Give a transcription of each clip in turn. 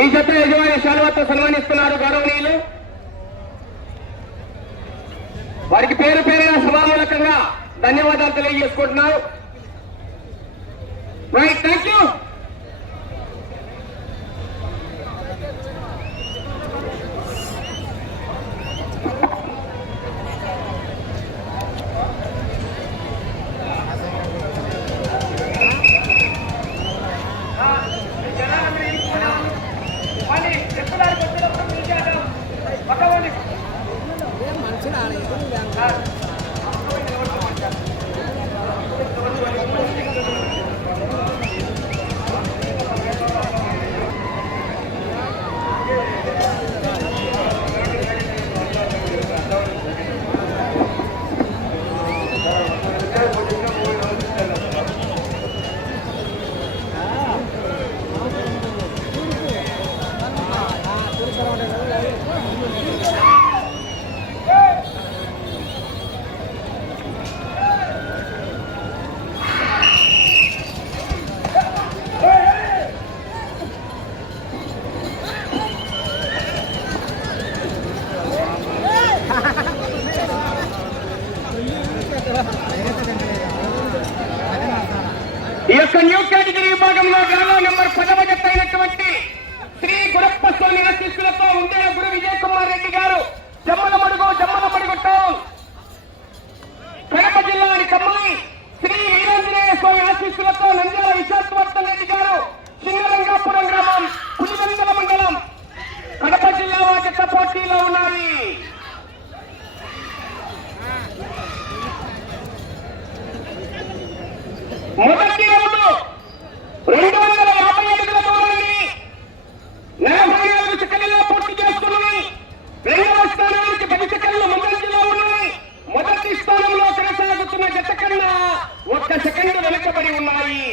ఈ జత యజమాని శాలువాతో సన్మానిస్తున్నారు గౌరవనీయులు. వారికి పేరు పేరున సభామూలకంగా ధన్యవాదాలు తెలియజేసుకుంటున్నారు. Right, thank you. ఈ యొక్క న్యూ కేటగిరీ విభాగంలో గ్రామం నెంబర్ 10వ జత అయినటువంటి శ్రీ గురప్ప స్వామి ఆశీస్సులతో ఉండే గురు విజయ్ కుమార్ రెడ్డి గారు జమ్మలమడుగు టౌన్ కడప జిల్లాని కమ్మాయి. శ్రీ వీరాంజనేయ స్వామి ఆశీస్సులతో నంద్యాల విశాఖవర్ధన్ రెడ్డి గారు సింగరంగాపురం గ్రామం పులివెందుల మండలం కడప జిల్లా జత పోటీలో ఉన్నాయి. మొదటి రౌండ్ 250 అడుగుల దూరాన్ని 44 సెకండ్లలో పూర్తి చేస్తున్నాయి. రెండవ స్థానానికి 10 సెకండ్లు ముందంజలో ఉన్నాయి. మొదటి స్థానంలో కొనసాగుతున్న జత కన్నా 1 సెకండ్ వెనుకబడి ఉన్నాయి.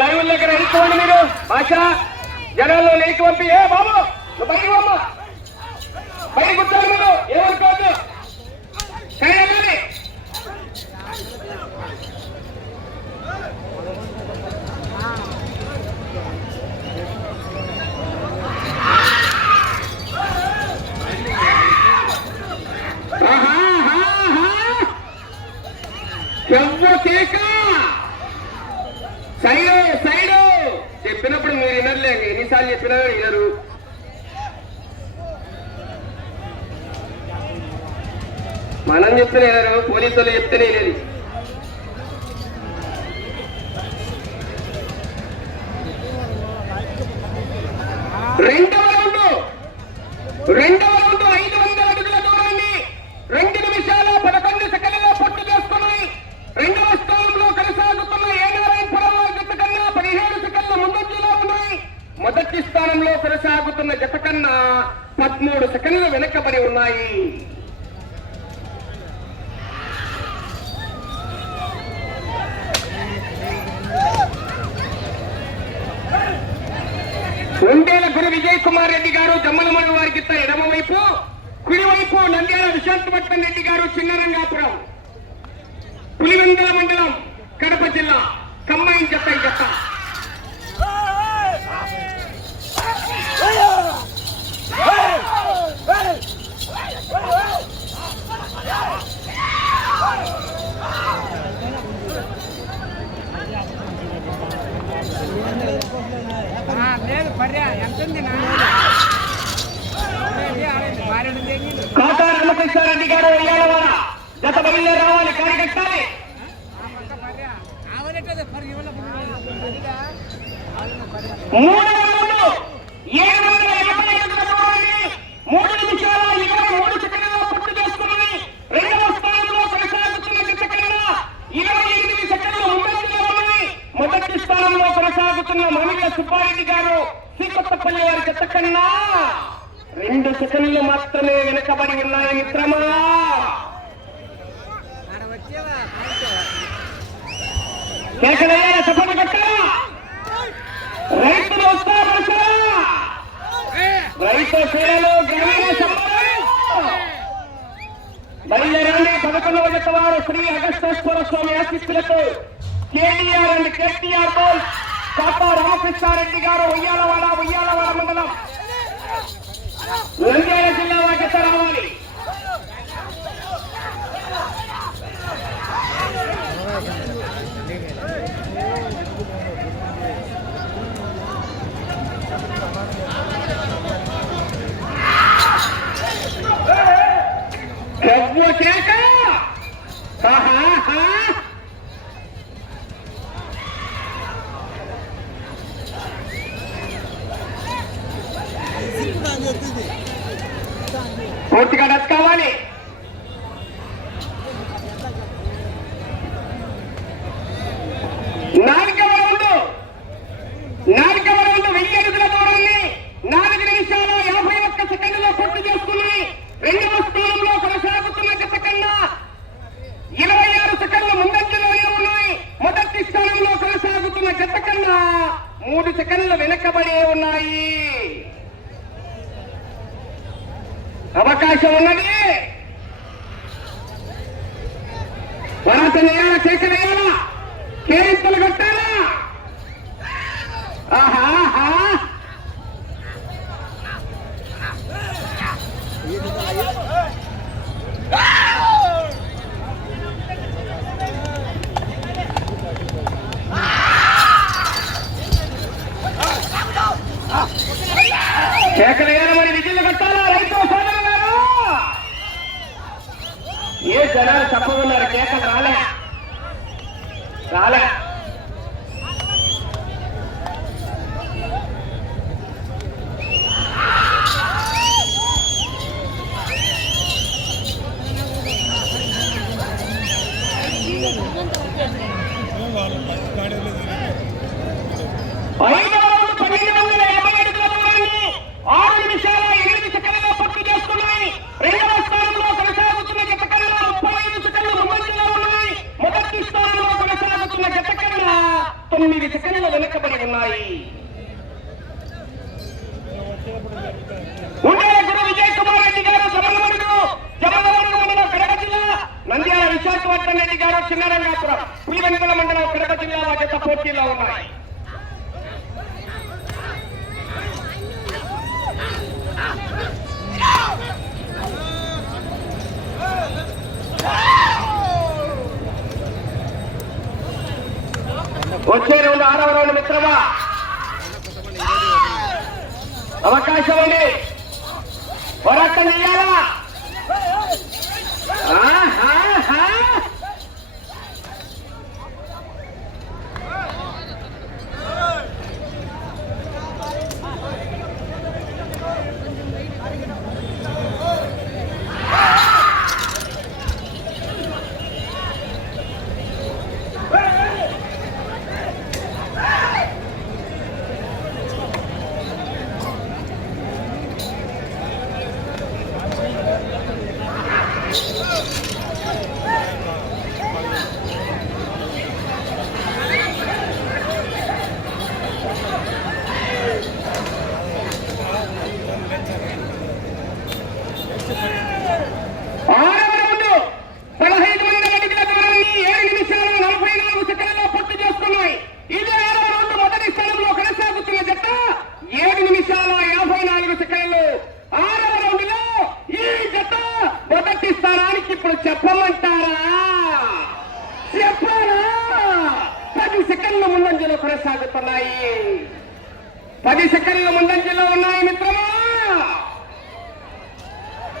లైవ్ దగ్గర ఎంచుకోండి మీరు. భాష జనాల్లో లేచి పంపి బాబు బయట బయట కూర్చోండి మీరు. ఏమనుకోవద్దు. సైడు చెప్పినప్పుడు మీరు వినర్లే. ఎన్నిసార్లు చెప్పినా వినరు. మనం చెప్తేనే వినరు, పోలీసు వాళ్ళు చెప్తేనే వినేది. రెండవ రౌండ్ 500 అడుగుల దూరాన్ని 2 నిమిషాల 11 సెకండ్లలో పూర్తి చేసుకున్నాయి. రెండవ స్థానంలో కొనసాగుతున్న ఏనారాయణపురం జత కన్నా 17 సెకండ్ల ముందంజలో ఉన్నాయి. మొదటి స్థానంలో కొనసాగుతున్న జత కన్నా 13 సెకండ్లు వెనకబడి ఉన్నాయి. ఉండేల గురు విజయ్ కుమార్ రెడ్డి గారు జమ్మలమడుగు వారికి ఎడమ వైపు, కుడివైపు నంద్యాల విశాఖవర్ధన్ రెడ్డి గారు చిన్నరంగాపురం పులివెందుల మండలం కడప జిల్లా కమ్మాయి జత. ఈ జత కాకా రామకృష్ణారెడ్డి గారు వెయ్యాలవాడ జత బయలుదే రావాలి, కార్యకర్తాలి. మూడవ రౌండ్ 3 నిమిషాల 23 సెకండ్లలో పూర్తి చేసుకుని రెండవ స్థానంలో కొనసాగుతున్న జత కన్నా 28 సెకండ్లు ముందంజలో ఉన్నాయి. మొదటి స్థానంలో కొనసాగుతున్న మామిళ్ళ సుబ్బారెడ్డి గారు శ్రీకొత్తపల్లి వారి జత కన్నా 2 సెకండ్లు మాత్రమే వెనుకబడి ఉన్నాయి. మిత్రమా కేకలయ్యాల సభను కట్టారా రైతులు వస్తారు రైతు సేవలు గ్రామీణ బయలుదేరండి 11వ జత వారు శ్రీ అగస్తేశ్వర స్వామి ఆశీస్సులతో కేటీఆర్ అండ్ కేటీఆర్ బోల్ కాపా రామకృష్ణారెడ్డి గారు ఉయ్యాలవాడ మండలం నంద్యాల జిల్లా జత రావాలి. పూర్తిగా డస్ కావాలి. నాలుగవ రౌండ్ 1000 అడుగుల దూరాన్ని 4 నిమిషాల 51 సెకండ్లో పూర్తి చేసుకున్నాయి. రెండవ స్థానంలో కొనసాగుతున్న జత కన్నా 26 సెకండ్ల ముందంజలోనే ఉన్నాయి. మొదటి స్థానంలో కొనసాగుతున్న జత కన్నా 3 సెకండ్లు వెనకబడే ఉన్నాయి. అవకాశం ఉన్నది. వరసనేయాల శేఖరయ్యాల కేరింతలు కట్టాలా. ఆహా శేఖరయ్యాల మరి విజిల్లు కట్టాలా. రైతు సోదరులారా ఏ జనాలు తప్పకున్నారు. కేకలు రాలే వెనకబడి ఉన్నాయి. గురు విజయ్ కుమార్ రెడ్డి గారు జమలమడుగు మండలం కడప జిల్లా, నంద్యాల విశాఖపట్నం రెడ్డి గారు చిన్నరంగాపురం పులివెందుల మండలం కడప జిల్లా జత పోటీలో ఉన్నాయి. వచ్చే రౌండ్ 6వ రౌండ్ మిత్రమా. అవకాశం ఉంది. పోరాటం చేయాలా. చెప్పాలా 10 సెకండ్ల ముందంజలో కొనసాగుతున్నాయి. 10 సెకండ్ల ముందంజలో ఉన్నాయి మిత్రమా.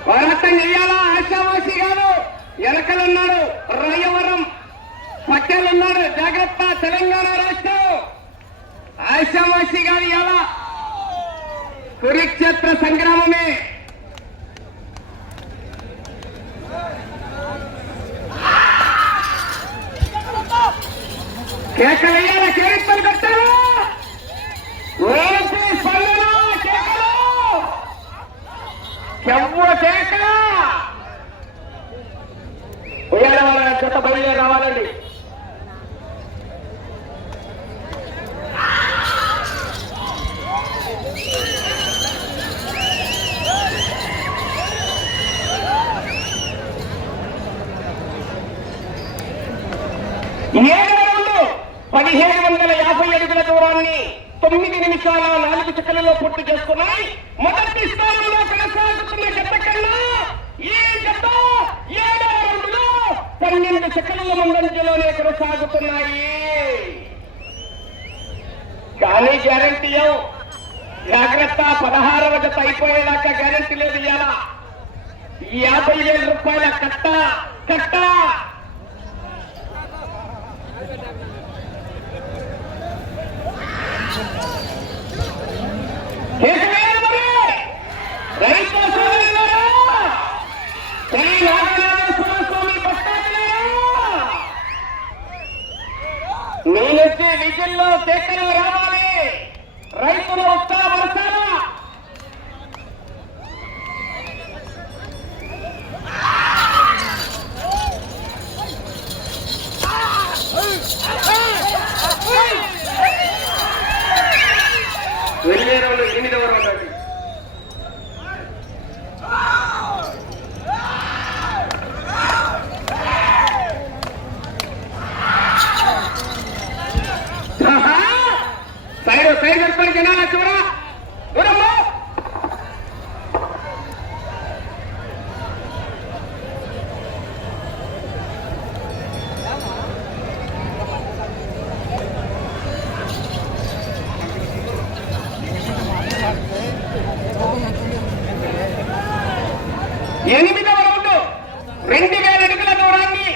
పోరాటం చేయాలా. ఆశావాసి గారు ఎనకలున్నాడు. రాయవరం పట్టెలున్నాడు. జాగ్రత్త తెలంగాణ రాష్ట్రం. ఆశావాసి గారు ఎలా కురుక్షేత్ర సంగ్రామమే. కేకలయ్యాల కేరిత్తలు కట్టారు. కేకలు జత బయలుదేరి రావాలండి. ఏడవ రౌండ్ 1750 అడుగుల దూరాన్ని 9 నిమిషాల 4 సెకండ్లలో పూర్తి చేసుకున్నాయి. మొదటి స్థానంలో కొనసాగుతున్న జత కన్నా ఈ జత 7వ రౌండ్ లో 12 సెకండ్ల ముందంజలోనే కొనసాగుతున్నాయి. కానీ గ్యారంటీ జాగ్రత్త, 16వ జత అయిపోయేదాకా గ్యారంటీ లేదు. ఇలా 50,000 రూపాయల కట్ట రైతు శ్రీ నాగేశ్వర స్వామి మీ నుంచి విజయంలో సేకరణ రావాలి. రైతులు వస్తా వరసాల వెళ్ళే రోజు 8వ రౌండ్ అండి. సైడ్ కట్టుకొని జనాల చూడ దూరమ్మా. ఎనిమిదవ రౌండ్ 2000 అడుగుల దూరాన్ని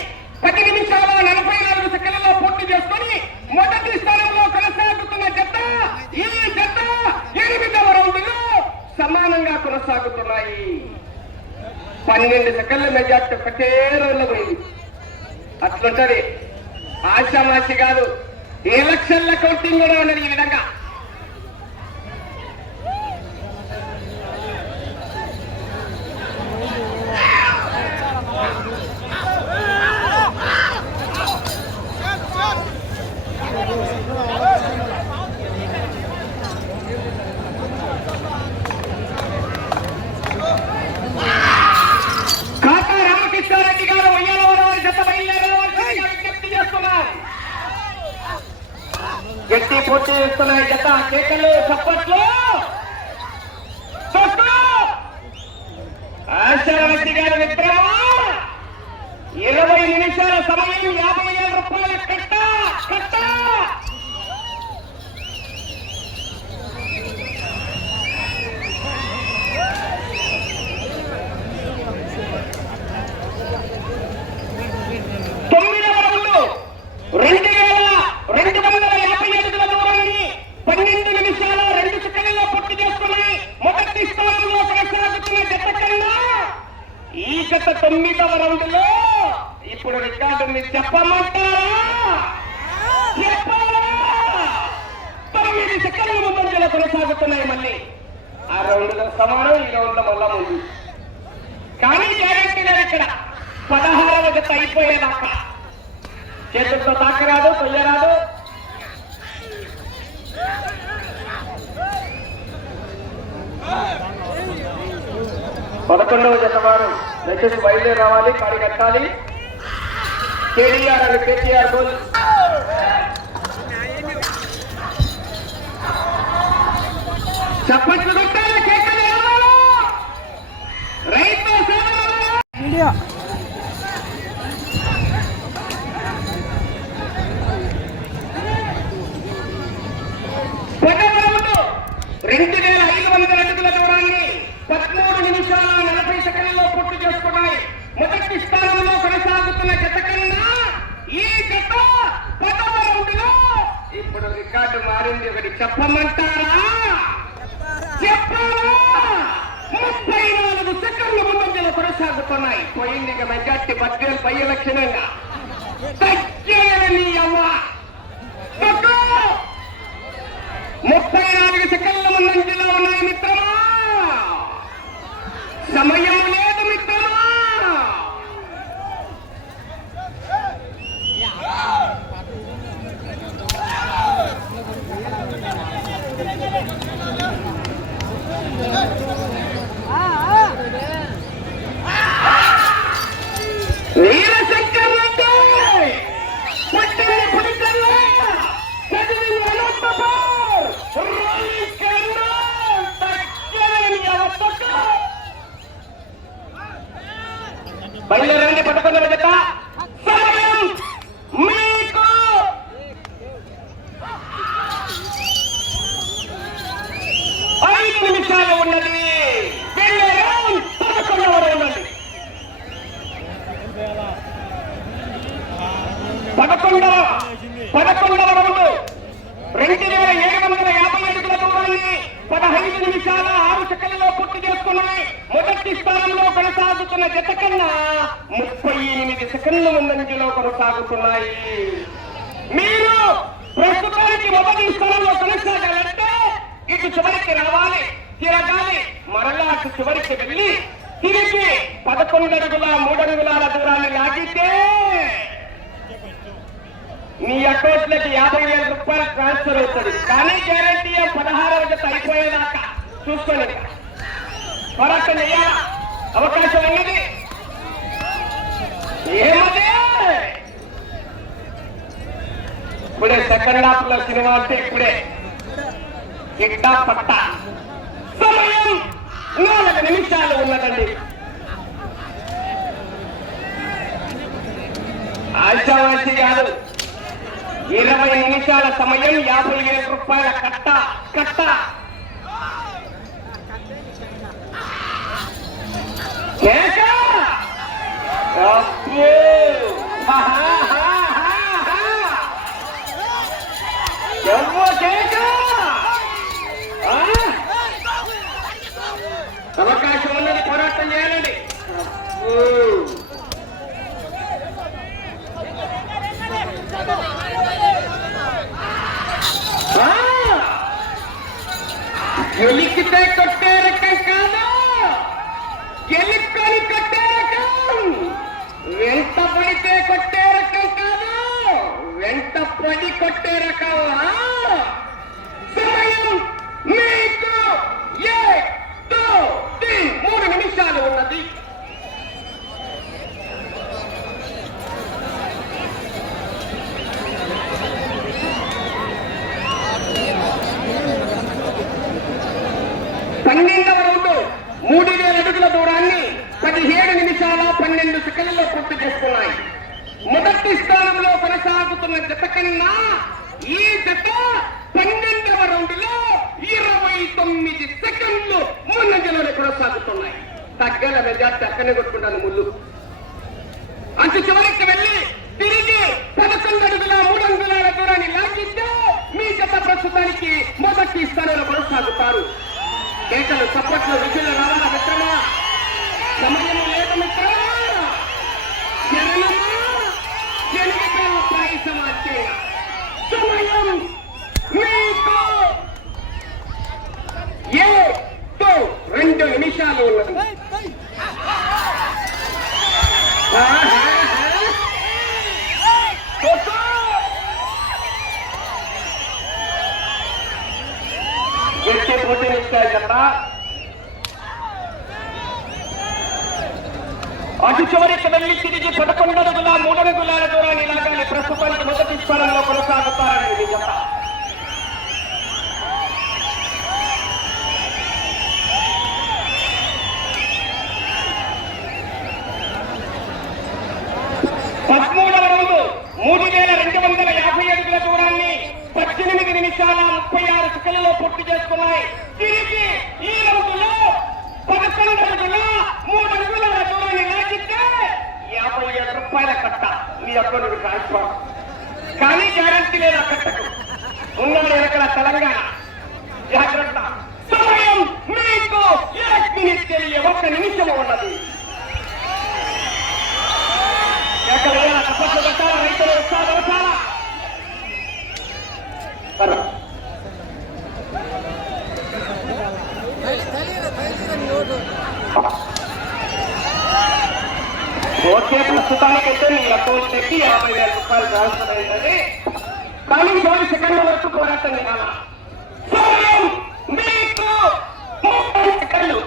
10 నిమిషాల 44 సెకండ్లలో పూర్తి చేసుకొని మొదటి స్థానంలో కొనసాగుతున్న జత ఈ జత 8వ రౌండ్ లో సమానంగా కొనసాగుతున్నాయి. 12 సెకండ్ల మెజార్టీ ఒకటే రోజులో పోయింది. అట్లుంటది, ఆశామాషి కాదు. ఎలక్షన్ల కౌంటింగ్ కూడా ఉన్నది ఈ విధంగా. రామకృష్ణారెడ్డి గారు ఉయ్యాలవారి జత బయలుదేరవలసిందిగా విజ్ఞప్తి చేస్తున్నారు. గట్టి పోటీ చేస్తున్నాయి జత. కేకలు, చప్పట్లు. ఆశారెడ్డి గారి విగ్రహం 20 నిమిషాల సమయం, 50,000 రూపాయల కట్ట. ఈ గత 9వ రౌండ్ లో ఇప్పుడు రికార్డుని చెప్పమంటారా? 9 సెకండ్ల ముందంజలో కొనసాగుతున్నాయి. మళ్ళీ ఆ రౌండ్ లో సమానం, ఈ రౌండ్ లో మళ్ళా ముందు. కానీ గ్యారెంటీ లేదు ఇక్కడ. 16వ జత అయిపోయేదాకా చేతులతో తాకరాదు, కొయ్యరాదు. పదకొండవ జత వారు దయచేసి బయలుదేరి రావాలి. కాడి కట్టాలి. కేటీఆర్ అని కేటీఆర్ గోల్. చప్పట్లు కొట్టాలి, కేకలు రావాలి. రైతు మీడియా 2,500 అడుగుల దూరాన్ని 13 నిమిషాల 40 సెకండ్లలో పూర్తి చేసుకున్నాయి. మొదటి స్థానంలో కొనసాగుతున్న జత కన్నా ఈ జత 10వ రౌండ్ లో ఇప్పుడు రికార్డు మారింది. ఒకటి చెప్పమంటారా? చెప్పాలా? 34 సెకండ్ల ముందంజలో కొనసాగుతున్నాయి. పోయింది ఇక మెజార్టీ 10,000 పై లక్షణంగా తగ్గేయాలని అవ్వ. 34 సెకండ్ల ముందంజలో ఉన్నాయి మిత్రమా. సమయం లేదు మిత్రమా. బయలుదేరండి 11వ జత. సమయం మీకు 5 నిమిషాలు ఉన్నది. వెళ్ళే రౌండ్ 11వ రౌండ్ అండి. 11వ రౌండ్ 2750 అడుగుల దూరాన్ని 15 నిమిషాల 6 సెకండ్లలో పూర్తి చేసుకున్నాయి. మొదటి స్థానంలో కొనసాగుతున్న జత కన్నా 38 సెకండ్ల ముందంజలో కొనసాగుతున్నాయి. మీరు ప్రస్తుతానికి మొదటి స్థానంలో కొనసాగాలంటే ఇటు చివరికి రావాలి, తిరగాలి, మరలా అటు చివరికి వెళ్ళి తిరిగి 11 అడుగుల 3 అడుగుల దూరాన్ని లాగితే మీ అకౌంట్లకి 50,000 రూపాయలు ట్రాన్స్ఫర్ అవుతుంది. కానీ గ్యారంటీ 16వ జత అయిపోయేదాకా చూసుకోండి. పోరాటం చేయాలా, అవకాశం ఉన్నది. ఏమదే ఇప్పుడే సెకండ్ హాఫ్ లో సినిమా అంటే ఇప్పుడే ఇట్టా పట్ట. సమయం 4 నిమిషాలు ఉన్నదండి. ఆశావాసి కాదు, 20 నిమిషాల సమయం, 50,000 రూపాయల కట్ట. అవకాశం ఉన్నది, పోరాటం చేయాలండి. గెలికితే కొట్టే రకం కాదు, గెలుక్కొని కొట్టే రకం. వెంట పడితే కొట్టే రకం కాదు, వెంట పడి కొట్టే రకం. సమయం మీకు 3 నిమిషాలు ఉన్నది. పన్నెండవ రౌండ్ 3000 అడుగుల దూరాన్ని 17 నిమిషాల 12 సెకండ్లలో పూర్తి చేసుకున్నాయి. మొదటి స్థానంలో కొనసాగుతున్న జత కన్నా ఈ జత 12వ రౌండ్ లో 29 సెకండ్లు ముందంజలోనే కొనసాగుతున్నాయి. తగ్గల మెజార్టీ అక్కడనే కొట్టుకుంటాను. ముళ్ళు అంచు చివరికి వెళ్ళి తిరిగి 11 అడుగుల 3 అంగుళాల దూరాన్ని లాగిస్తే మీ జత ప్రస్తుతానికి మొదటి స్థానంలో కొనసాగుతారు. కేకలు, చప్పట్లు, విజులు రావాల మిత్రమా. సమయం లేదు మిత్రమా. సమయం మీకు 2 నిమిషాలు ఉన్నది. గెలిచే పోటీలు ఇస్తాయి కదా. అటు చివరికి వెళ్ళి తిరిగి 11 అడుగుల 3 అడుగుల దూరాన్ని లాగాలి. ప్రస్తుతానికి మొదటి స్థానంలో కొనసాగుతారని జత. పదమూడవ రౌండ్ 3250 అడుగుల దూరాన్ని 18 నిమిషాల 36 సెకండ్లలో పూర్తి చేసుకున్నాయి. తిరిగి ఈ రౌండ్లో 11 అడుగుల 3 అడుగుల దూరాన్ని లాగితే 50,000 రూపాయల కట్ట మీ అకౌంట్కి ట్రాన్స్ఫర్. కానీ గ్యారంటీ లేదు ఆ కట్టకు. ఉన్నాడు ఎక్కడ తెలంగాణ. జాగ్రత్త. సమయం మీకు 1 నిమిషం ఉన్నది. ఎక్కడ తప్పట్లు పెట్టాలా, రైతులు ఉత్సాహపరచాలా. ఓకే, ప్రస్తుతానికైతే మీ అకౌంట్ పెట్టి 50,000 రూపాయలు ట్రాన్స్ఫర్ అయిందని. కానీ 4 సెకండ్ల వరకు పోరాటం చేయాలా. సమయం మీకు 30 సెకండ్లు.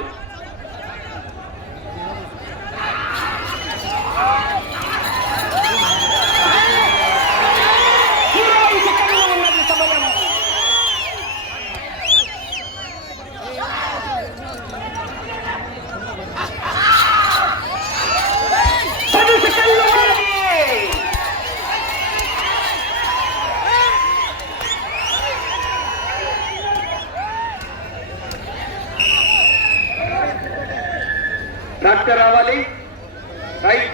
రైట్.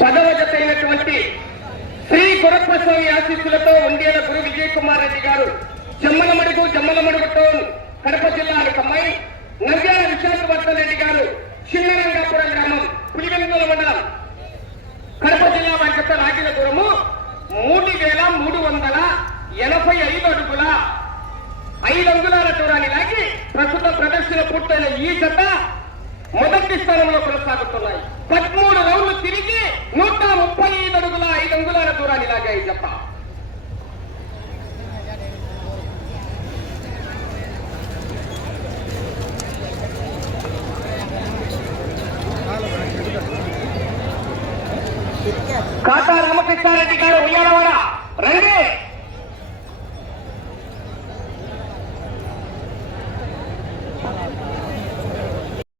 పదవ జత అయినటువంటి శ్రీ గురప్పస్వామి ఆశీస్సులతో ఉండేల గురు విజయ్ కుమార్ రెడ్డి గారు జమ్మలమడుగు టౌన్ కడప జిల్లాకు అమ్మాయి నంద్యాల విశాఖవర్ధన్ రెడ్డి గారు చిన్నరంగాపురం గ్రామం పులివెందుల మండలం కడప జిల్లా వారి జత లాగిన దూరము 3385 అడుగుల 5 అంగుళాల దూరాన్ని లాగి ప్రస్తుత ప్రదర్శన పూర్తయిన ఈ జత మొదటి స్థానంలో కొనసాగుతున్నాయి. 13 రౌండ్లు తిరిగి 135 అడుగుల 5 అంగుళాల దూరాన్ని లాగాయి జత. కాటా రామకృష్ణారెడ్డి గారు ఉయ్యాలవాడ రండి.